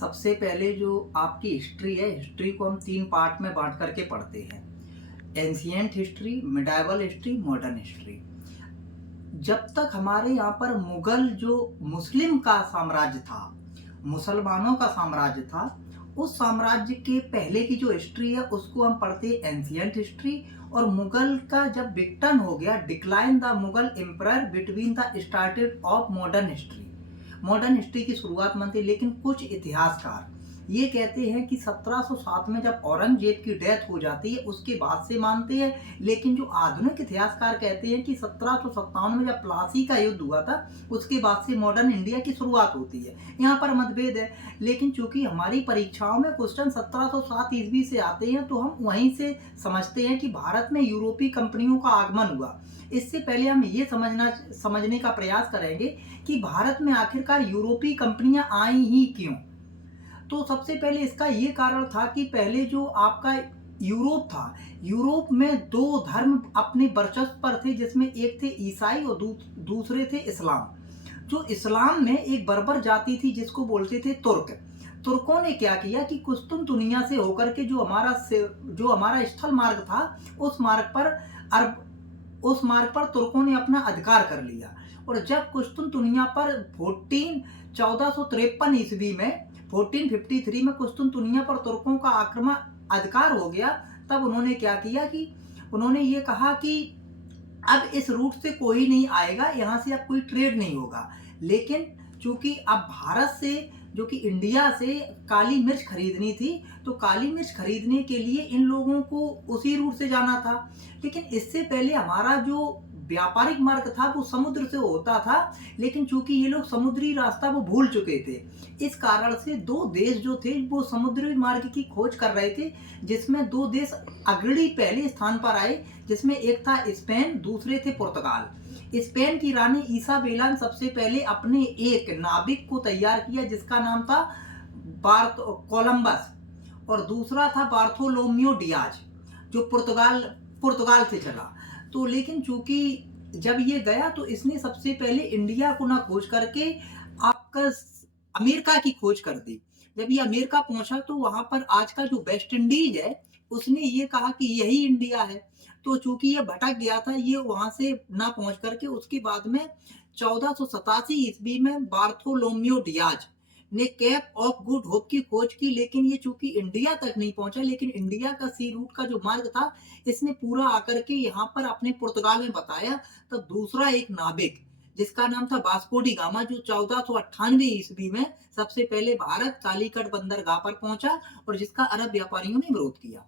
सबसे पहले जो आपकी हिस्ट्री है, हिस्ट्री को हम 3 पार्ट में बाँट करके पढ़ते हैं। Ancient history, medieval history, modern history. जब तक हमारे यहाँ पर मुगल जो मुस्लिम का साम्राज्य था, मुसलमानों का साम्राज्य था, उस साम्राज्य के पहले की जो हिस्ट्री है उसको हम पढ़ते हैं एंशिएंट हिस्ट्री। और मुगल का जब विघटन हो गया, decline the Mughal emperor between the started off modern history, modern history की शुरुआत मानते हैं। लेकिन कुछ इतिहासकार ये कहते हैं कि 1707 में जब औरंगजेब की डेथ हो जाती है उसके बाद से मानते हैं। लेकिन जो आधुनिक इतिहासकार कहते हैं कि 1757 में जब प्लासी का युद्ध हुआ था उसके बाद से मॉडर्न इंडिया की शुरुआत होती है। यहाँ पर मतभेद है। लेकिन चूंकि हमारी परीक्षाओं में क्वेश्चन 1707 ईस्वी से आते हैं तो हम वहीं से समझते हैं कि भारत में यूरोपीय कंपनियों का आगमन हुआ। इससे पहले हम ये समझने का प्रयास करेंगे कि भारत में आखिरकार यूरोपीय कंपनियां आई ही क्यों। तो सबसे पहले इसका ये कारण था कि पहले जो आपका यूरोप था, यूरोप में दो धर्म अपने वर्चस्व पर थे, जिसमें एक थे ईसाई और दूसरे थे इस्लाम। जो इस्लाम में एक बर्बर जाति थी जिसको बोलते थे तुर्क। तुर्कों ने क्या किया कि कुस्तुनतुनिया से होकर के जो हमारा स्थल मार्ग था उस मार्ग पर तुर्कों ने अपना अधिकार कर लिया। और जब कुस्तुनतुनिया पर 1453 ईस्वी में 1453 में कुस्तुनतुनिया पर तुर्कों का आक्रमण अधिकार हो गया, तब उन्होंने क्या किया कि उन्होंने ये कहा कि अब इस रूट से कोई नहीं आएगा, यहाँ से अब कोई ट्रेड नहीं होगा। लेकिन चूंकि अब भारत से जो कि इंडिया से काली मिर्च खरीदनी थी, तो काली मिर्च खरीदने के लिए इन लोगों को उसी रूट से जाना था। लेकिन इससे पहले हमारा जो व्यापारिक मार्ग था वो समुद्र से होता था। लेकिन चूंकि ये लोग समुद्री रास्ता वो भूल चुके थे, इस कारण से दो देश जो थे वो समुद्री मार्ग की खोज कर रहे थे, जिसमें दो देश अग्रणी पहले स्थान पर आए, जिसमें एक था स्पेन, दूसरे थे पुर्तगाल। स्पेन की रानी इसाबेला ने सबसे पहले अपने एक नाविक को तैयार किया जिसका नाम था कोलंबस, और दूसरा था बार्थोलोम्यो डियाज जो पुर्तगाल से चला। तो लेकिन चूंकि जब ये गया तो इसने सबसे पहले इंडिया को ना खोज करके आपका अमेरिका की खोज कर दी। जब ये अमेरिका पहुंचा तो वहां पर आज का जो वेस्ट इंडीज है उसने ये कहा कि यही इंडिया है। तो चूंकि ये भटक गया था, ये वहां से ना पहुंच करके उसके बाद में 1487 ईस्वी में बार्थोलोम्यो डियाज ने केप ऑफ गुड होप की खोज की। लेकिन ये चूंकि इंडिया तक नहीं पहुंचा, लेकिन इंडिया का सी रूट का जो मार्ग था इसने पूरा आकर के यहाँ पर अपने पुर्तगाल में बताया। तब दूसरा एक नाविक जिसका नाम था वास्को डी गामा, जो 1498 ईस्वी में सबसे पहले भारत कालीकट बंदरगाह पर पहुंचा और जिसका अरब व्यापारियों ने विरोध किया।